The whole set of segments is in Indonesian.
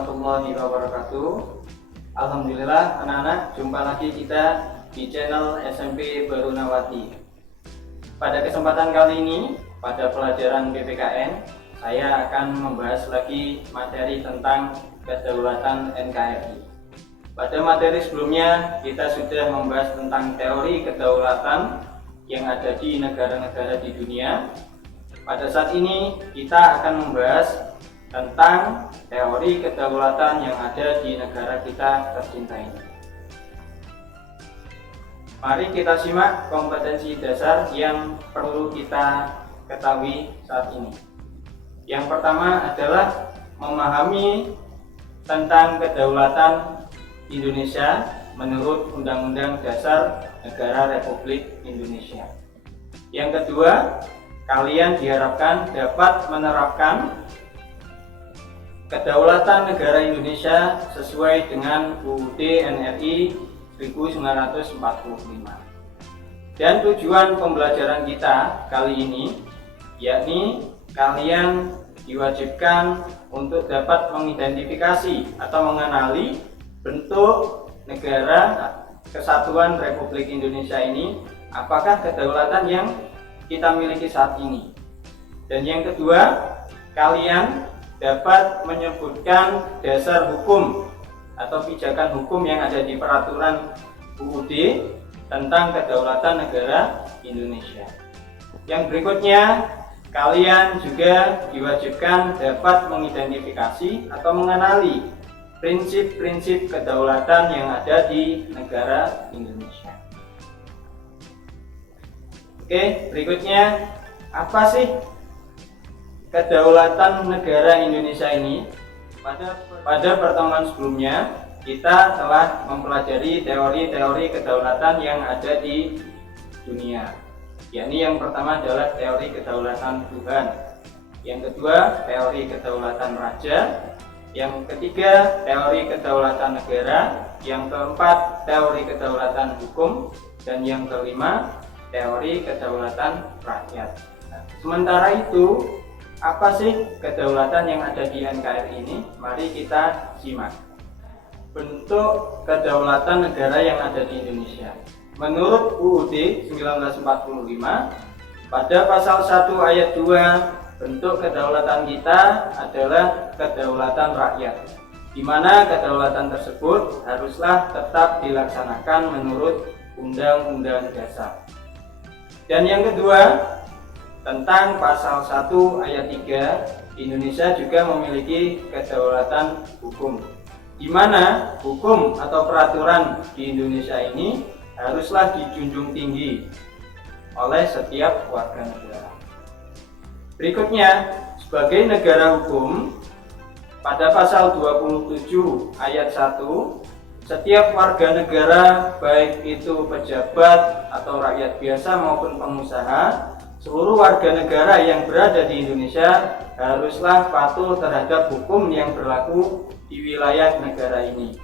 warahmatullahi wabarakatuh. Alhamdulillah anak-anak, jumpa lagi kita di channel SMP Barunawati. Pada kesempatan kali ini, pada pelajaran PPKN, saya akan membahas lagi materi tentang kedaulatan NKRI. Pada materi sebelumnya, kita sudah membahas tentang teori kedaulatan yang ada di negara-negara di dunia. Pada saat ini, kita akan membahas tentang teori kedaulatan yang ada di negara kita tercinta ini. Mari kita simak kompetensi dasar yang perlu kita ketahui saat ini. Yang pertama adalah memahami tentang kedaulatan Indonesia menurut Undang-Undang Dasar Negara Republik Indonesia. Yang kedua, kalian diharapkan dapat menerapkan kedaulatan negara Indonesia sesuai dengan UUD NRI 1945. Dan tujuan pembelajaran kita kali ini yakni kalian diwajibkan untuk dapat mengidentifikasi atau mengenali bentuk negara kesatuan Republik Indonesia ini, apakah kedaulatan yang kita miliki saat ini. Dan yang kedua, kalian dapat menyebutkan dasar hukum atau pijakan hukum yang ada di peraturan UUD tentang kedaulatan negara Indonesia. Yang berikutnya, kalian juga diwajibkan dapat mengidentifikasi atau mengenali prinsip-prinsip kedaulatan yang ada di negara Indonesia. Oke, berikutnya, apa sih kedaulatan negara Indonesia ini? Pada pertemuan sebelumnya kita telah mempelajari teori-teori kedaulatan yang ada di dunia. Yakni yang pertama adalah teori kedaulatan Tuhan, yang kedua teori kedaulatan raja, yang ketiga teori kedaulatan negara, yang keempat teori kedaulatan hukum, dan yang kelima teori kedaulatan rakyat. Sementara itu, apa sih kedaulatan yang ada di NKRI ini? Mari kita simak. Bentuk kedaulatan negara yang ada di Indonesia. Menurut UUD 1945, pada pasal 1 ayat 2, bentuk kedaulatan kita adalah kedaulatan rakyat, di mana kedaulatan tersebut haruslah tetap dilaksanakan menurut Undang-Undang Dasar. Dan yang kedua, tentang pasal 1 ayat 3, Indonesia juga memiliki kedaulatan hukum, di mana hukum atau peraturan di Indonesia ini haruslah dijunjung tinggi oleh setiap warga negara. Berikutnya, sebagai negara hukum, pada pasal 27 ayat 1, setiap warga negara, baik itu pejabat atau rakyat biasa maupun pengusaha, seluruh warga negara yang berada di Indonesia haruslah patuh terhadap hukum yang berlaku di wilayah negara ini.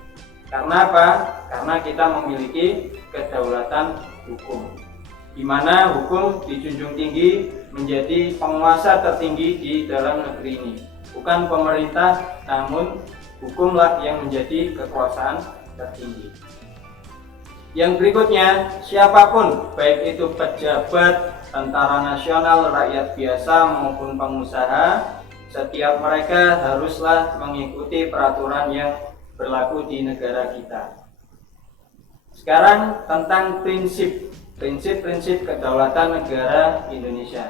Karena apa? Karena kita memiliki kedaulatan hukum, di mana hukum dijunjung tinggi menjadi penguasa tertinggi di dalam negeri ini. Bukan pemerintah, namun hukumlah yang menjadi kekuasaan tertinggi. Yang berikutnya, siapapun, baik itu pejabat, tentara nasional, rakyat biasa maupun pengusaha, setiap mereka haruslah mengikuti peraturan yang berlaku di negara kita. Sekarang tentang prinsip-prinsip kedaulatan negara Indonesia.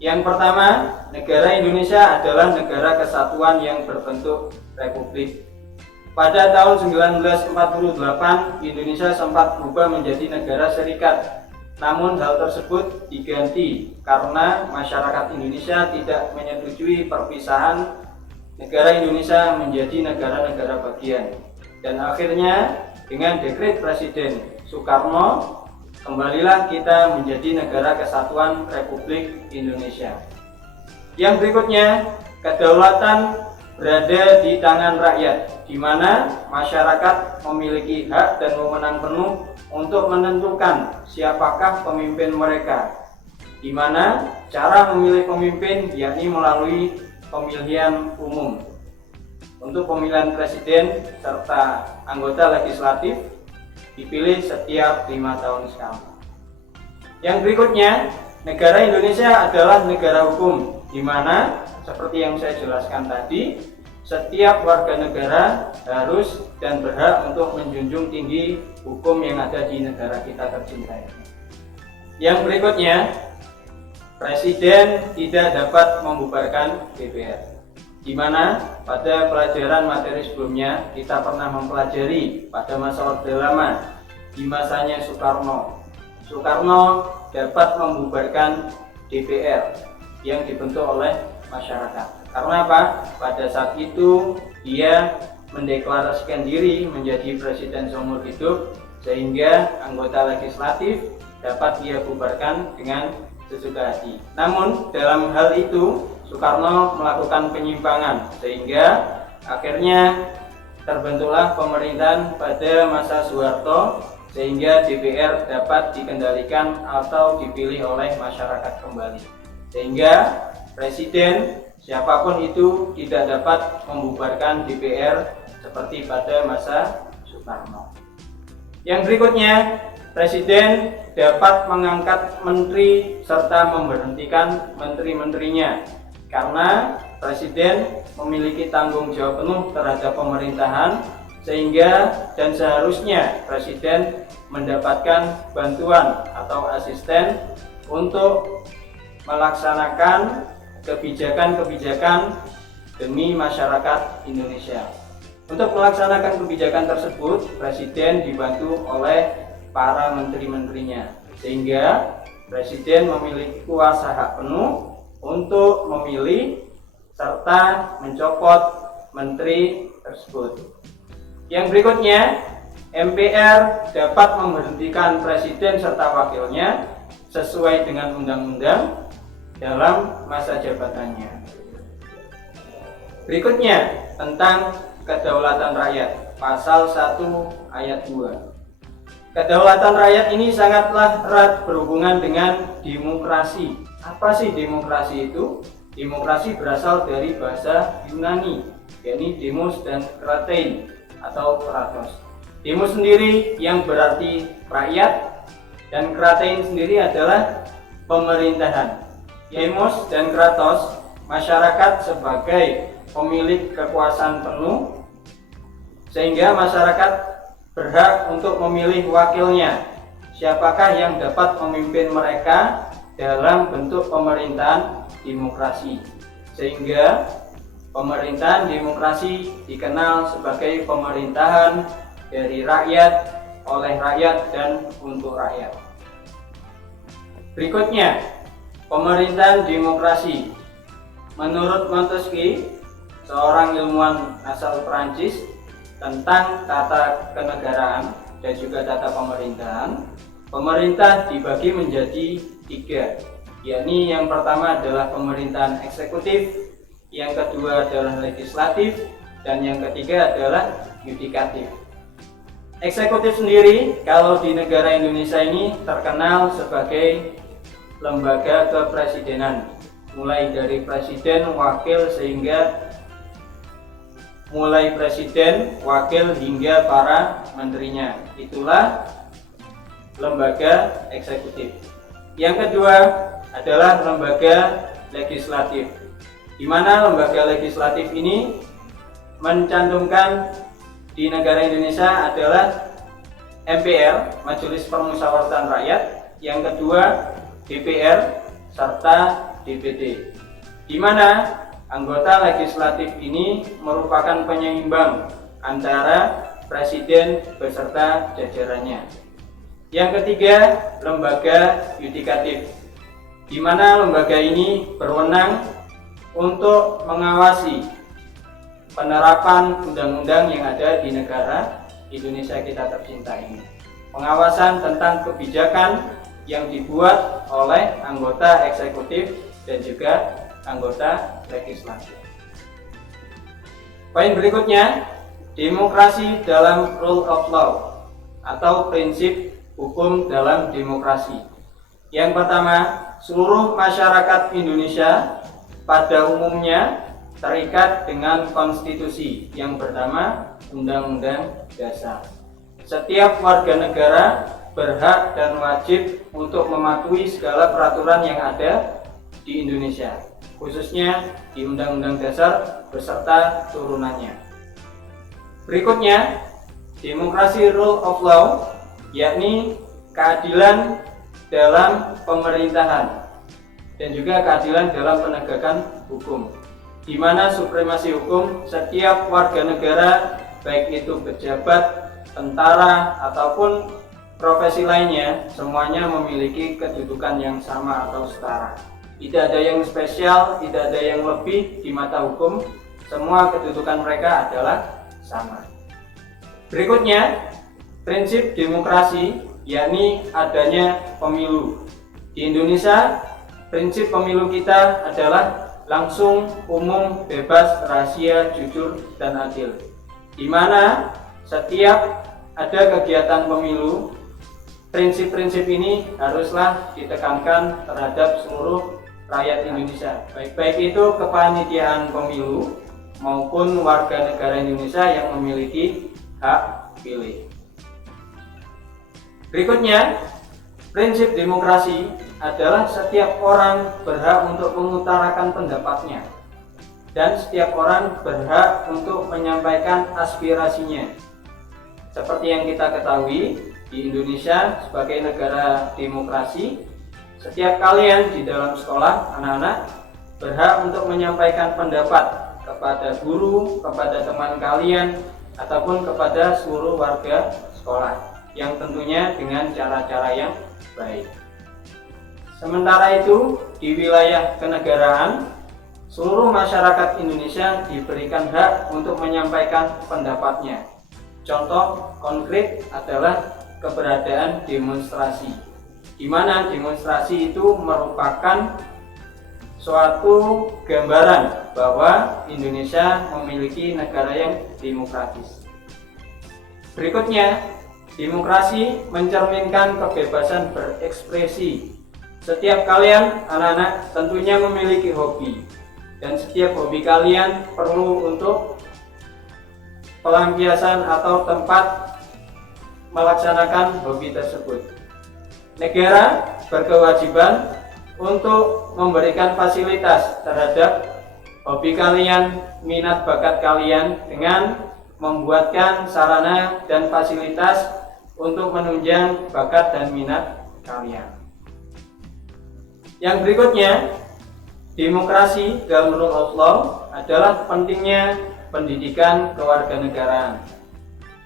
Yang pertama, negara Indonesia adalah negara kesatuan yang berbentuk republik. Pada tahun 1948, Indonesia sempat berubah menjadi negara serikat. Namun hal tersebut diganti karena masyarakat Indonesia tidak menyetujui perpisahan negara Indonesia menjadi negara-negara bagian. Dan akhirnya dengan dekret Presiden Soekarno, kembalilah kita menjadi negara kesatuan Republik Indonesia. Yang berikutnya, kedaulatan berada di tangan rakyat, di mana masyarakat memiliki hak dan wewenang penuh untuk menentukan siapakah pemimpin mereka, di mana cara memilih pemimpin yakni melalui pemilihan umum. untuk pemilihan presiden serta anggota legislatif dipilih setiap 5 tahun sekali. Yang berikutnya, negara Indonesia adalah negara hukum, di mana seperti yang saya jelaskan tadi, setiap warga negara harus dan berhak untuk menjunjung tinggi hukum yang ada di negara kita tercinta ini. Yang berikutnya, presiden tidak dapat membubarkan DPR, di mana pada pelajaran materi sebelumnya kita pernah mempelajari pada masa Orde Lama, di masanya Soekarno dapat membubarkan DPR yang dibentuk oleh masyarakat. Karena apa? Pada saat itu dia mendeklarasikan diri menjadi presiden seumur hidup, sehingga anggota legislatif dapat dia bubarkan dengan sesuka hati. Namun dalam hal itu Soekarno melakukan penyimpangan, sehingga akhirnya terbentuklah pemerintahan pada masa Soeharto, sehingga DPR dapat dikendalikan atau dipilih oleh masyarakat kembali, sehingga presiden siapapun itu tidak dapat membubarkan DPR seperti pada masa Soekarno. Yang berikutnya, presiden dapat mengangkat menteri serta memberhentikan menteri-menterinya, karena presiden memiliki tanggung jawab penuh terhadap pemerintahan, sehingga dan seharusnya presiden mendapatkan bantuan atau asisten untuk melaksanakan kebijakan-kebijakan demi masyarakat Indonesia. Untuk melaksanakan kebijakan tersebut, presiden dibantu oleh para menteri-menterinya, sehingga presiden memiliki kuasa hak penuh untuk memilih serta mencopot menteri tersebut. Yang berikutnya, MPR dapat memberhentikan presiden serta wakilnya sesuai dengan undang-undang dalam masa jabatannya. Berikutnya, tentang kedaulatan rakyat, pasal 1 ayat 2. Kedaulatan rakyat ini sangatlah erat berhubungan dengan demokrasi. Apa sih demokrasi itu? Demokrasi berasal dari bahasa Yunani, yakni demos dan kratein atau kratos. Demos sendiri yang berarti rakyat, dan kratein sendiri adalah pemerintahan. Demos dan kratos, masyarakat sebagai pemilik kekuasaan penuh, sehingga masyarakat berhak untuk memilih wakilnya, siapakah yang dapat memimpin mereka dalam bentuk pemerintahan demokrasi, sehingga pemerintahan demokrasi dikenal sebagai pemerintahan dari rakyat, oleh rakyat, dan untuk rakyat. Berikutnya, pemerintahan demokrasi. Menurut Montesquieu, seorang ilmuwan asal Prancis, tentang tata kenegaraan dan juga tata pemerintahan, pemerintah dibagi menjadi 3, yakni yang pertama adalah pemerintahan eksekutif, yang kedua adalah legislatif, dan yang ketiga adalah yudikatif. Eksekutif sendiri kalau di negara Indonesia ini terkenal sebagai lembaga kepresidenan, mulai dari presiden, wakil, hingga para menterinya. Itulah lembaga eksekutif. Yang kedua adalah lembaga legislatif, di mana lembaga legislatif ini mencantumkan di negara Indonesia adalah MPR, Majelis Permusyawaratan Rakyat, yang kedua DPR, serta DPD, di mana anggota legislatif ini merupakan penyeimbang antara presiden beserta jajarannya. Yang ketiga, lembaga yudikatif, di mana lembaga ini berwenang untuk mengawasi penerapan undang-undang yang ada di negara Indonesia kita tercinta ini. Pengawasan tentang kebijakan yang dibuat oleh anggota eksekutif dan juga anggota legislatif. Poin berikutnya, demokrasi dalam rule of law atau prinsip hukum dalam demokrasi. Yang pertama, seluruh masyarakat Indonesia pada umumnya terikat dengan konstitusi yang bernama Undang-Undang Dasar. Setiap warga negara berhak dan wajib untuk mematuhi segala peraturan yang ada di Indonesia, khususnya di Undang-Undang Dasar beserta turunannya. Berikutnya, demokrasi rule of law, yakni keadilan dalam pemerintahan dan juga keadilan dalam penegakan hukum, di mana supremasi hukum setiap warga negara, baik itu pejabat, tentara, ataupun profesi lainnya, semuanya memiliki kedudukan yang sama atau setara. Tidak ada yang spesial, tidak ada yang lebih di mata hukum, semua kedudukan mereka adalah sama. Berikutnya, prinsip demokrasi, yakni adanya pemilu. Di Indonesia, prinsip pemilu kita adalah langsung, umum, bebas, rahasia, jujur, dan adil. Di mana setiap ada kegiatan pemilu, prinsip-prinsip ini haruslah ditekankan terhadap seluruh rakyat Indonesia, baik itu kepanitiaan pemilu maupun warga negara Indonesia yang memiliki hak pilih. Berikutnya, prinsip demokrasi adalah setiap orang berhak untuk mengutarakan pendapatnya dan setiap orang berhak untuk menyampaikan aspirasinya. Seperti yang kita ketahui, di Indonesia sebagai negara demokrasi, setiap kalian di dalam sekolah, anak-anak berhak untuk menyampaikan pendapat kepada guru, kepada teman kalian, ataupun kepada seluruh warga sekolah, yang tentunya dengan cara-cara yang baik. Sementara itu, di wilayah kenegaraan, seluruh masyarakat Indonesia diberikan hak untuk menyampaikan pendapatnya. Contoh konkret adalah keberadaan demonstrasi, di mana demonstrasi itu merupakan suatu gambaran bahwa Indonesia memiliki negara yang demokratis. Berikutnya, demokrasi mencerminkan kebebasan berekspresi. Setiap kalian, anak-anak, tentunya memiliki hobi, dan setiap hobi kalian perlu untuk pelampiasan atau tempat melaksanakan hobi tersebut. Negara berkewajiban untuk memberikan fasilitas terhadap hobi kalian, minat bakat kalian, dengan membuatkan sarana dan fasilitas untuk menunjang bakat dan minat kalian. Yang berikutnya, demokrasi dalam rule of law adalah pentingnya pendidikan kewarganegaraan.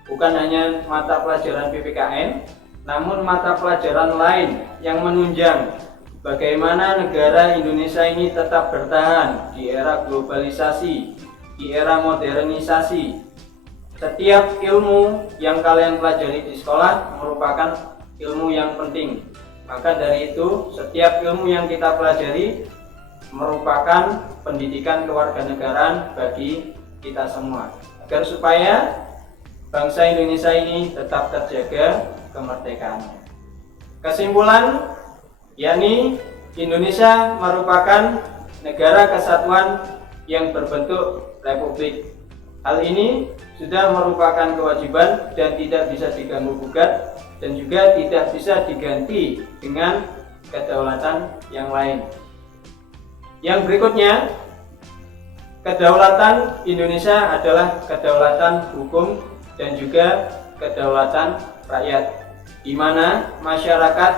Bukan hanya mata pelajaran PPKN, namun mata pelajaran lain yang menunjang bagaimana negara Indonesia ini tetap bertahan di era globalisasi, di era modernisasi. Setiap ilmu yang kalian pelajari di sekolah merupakan ilmu yang penting. Maka dari itu, setiap ilmu yang kita pelajari merupakan pendidikan kewarganegaraan bagi kita semua, agar supaya bangsa Indonesia ini tetap terjaga kemerdekaannya. Kesimpulan, yakni Indonesia merupakan negara kesatuan yang berbentuk republik. Hal ini sudah merupakan kewajiban dan tidak bisa diganggu-gugat dan juga tidak bisa diganti dengan kedaulatan yang lain. Yang berikutnya, kedaulatan Indonesia adalah kedaulatan hukum dan juga kedaulatan rakyat, di mana masyarakat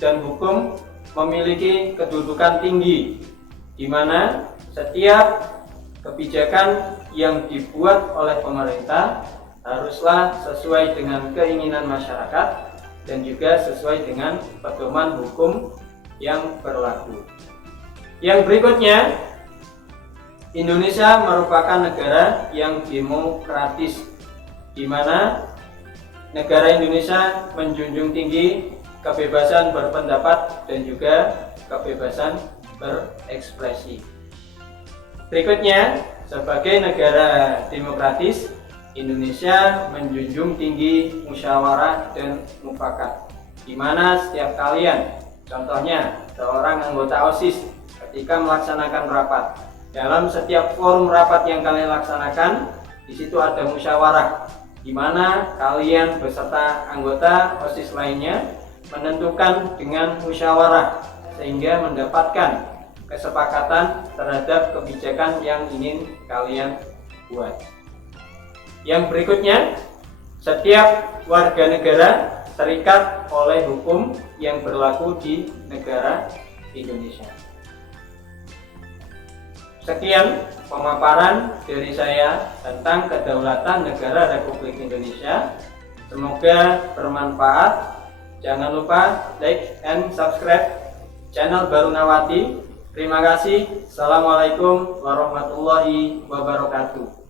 dan hukum memiliki kedudukan tinggi, di mana setiap kebijakan yang dibuat oleh pemerintah haruslah sesuai dengan keinginan masyarakat dan juga sesuai dengan pedoman hukum yang berlaku. Yang berikutnya, Indonesia merupakan negara yang demokratis, di mana negara Indonesia menjunjung tinggi kebebasan berpendapat dan juga kebebasan berekspresi. Berikutnya, sebagai negara demokratis, Indonesia menjunjung tinggi musyawarah dan mufakat, di mana setiap kalian, contohnya seorang anggota OSIS, ketika melaksanakan rapat, dalam setiap forum rapat yang kalian laksanakan, di situ ada musyawarah, di mana kalian beserta anggota OSIS lainnya menentukan dengan musyawarah sehingga mendapatkan kesepakatan terhadap kebijakan yang ingin kalian buat. Yang berikutnya, setiap warga negara terikat oleh hukum yang berlaku di negara Indonesia. Sekian pemaparan dari saya tentang kedaulatan negara Republik Indonesia. Semoga bermanfaat. Jangan lupa like and subscribe channel Barunawati. Terima kasih. Assalamualaikum warahmatullahi wabarakatuh.